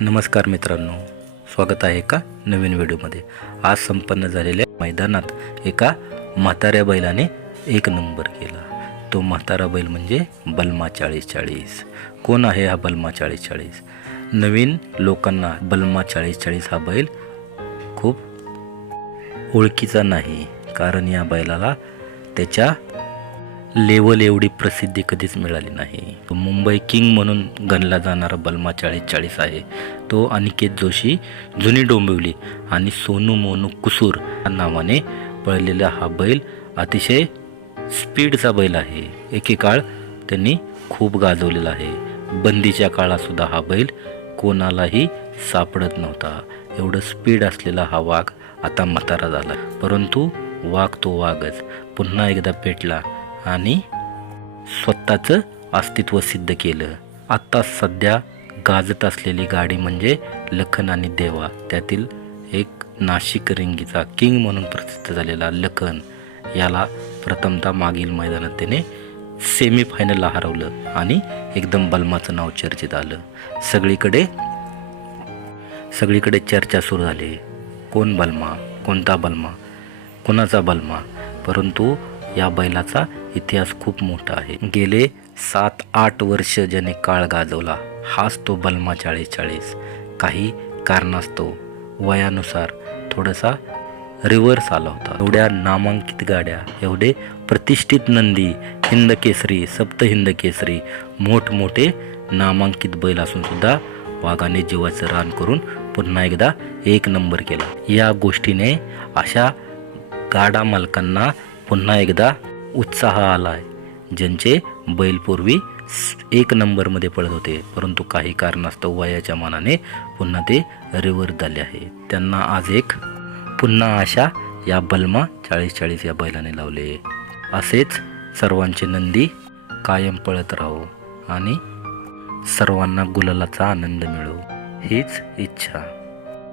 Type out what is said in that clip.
नमस्कार मित्रांनो स्वागत आहे एका नवीन व्हिडिओमध्ये. आज संपन्न झालेल्या मैदानात एका म्हाताऱ्या बैलाने एक नंबर केला. तो म्हातारा बैल म्हणजे बलमा चाळीस चाळीस. कोण आहे हा बलमा चाळीस चाळीस? नवीन लोकांना बलमा चाळीस चाळीस हा बैल खूप ओळखीचा नाही. कारण या बैलाला त्याच्या लेवल एवढी प्रसिद्धी कधीच मिळाली नाही. मुंबई किंग म्हणून गणला जाणारा बलमा चाळीस चाळीस आहे. तो अनिकेत जोशी जुनी डोंबिवली आणि सोनू मोनू कुसूर या नावाने पळलेला हा बैल अतिशय स्पीडचा बैल आहे. एकेकाळ त्यांनी खूप गाजवलेला आहे. बंदीच्या काळातसुद्धा हा बैल कोणालाही सापडत नव्हता. एवढं स्पीड असलेला हा वाघ आता म्हातारा झाला. परंतु वाघ तो वाघच. पुन्हा एकदा पेटला. आणि स्वतःचं अस्तित्व सिद्ध केलं. आत्ता सध्या गाजत असलेली गाडी म्हणजे लखन आणि देवा. त्यातील एक नाशिक रिंगीचा किंग म्हणून प्रसिद्ध झालेला लखन याला प्रथमतः मागील मैदानात त्याने सेमीफायनलला हरवलं आणि एकदम बलमाचं नाव चर्चेत आलं. सगळीकडे सगळीकडे चर्चा सुरू झाली. कोण बलमा? कोणता बलमा? कोणाचा बलमा? परंतु या बैलाचा इतिहास खूप मोठा आहे. गेले सात आठ वर्ष ज्याने काळ गाजवला हाच तो बलमा चाळीस चाळीस. काही कारणास्तव वयानुसार थोडासा रिव्हर्स आला होता. एवढ्या नामांकित गाड्या एवढे प्रतिष्ठित नंदी हिंद केसरी सप्त हिंद केसरी मोठमोठे नामांकित बैल असून सुद्धा वाघाने जीवाचं रान करून पुन्हा एकदा एक नंबर केला. या गोष्टीने अशा गाडा मालकांना पुन्हा एकदा उत्साह आला आहे ज्यांचे बैलपूर्वी एक नंबरमध्ये पळत होते परंतु काही कारणास्तव वयाच्या मानाने पुन्हा ते रिवर झाले आहे. त्यांना आज एक पुन्हा आशा या बलमा चाळीस चाळीस या बैलाने लावले. असेच सर्वांचे नंदी कायम पळत राहो आणि सर्वांना गुलालाचा आनंद मिळो. हीच इच्छा.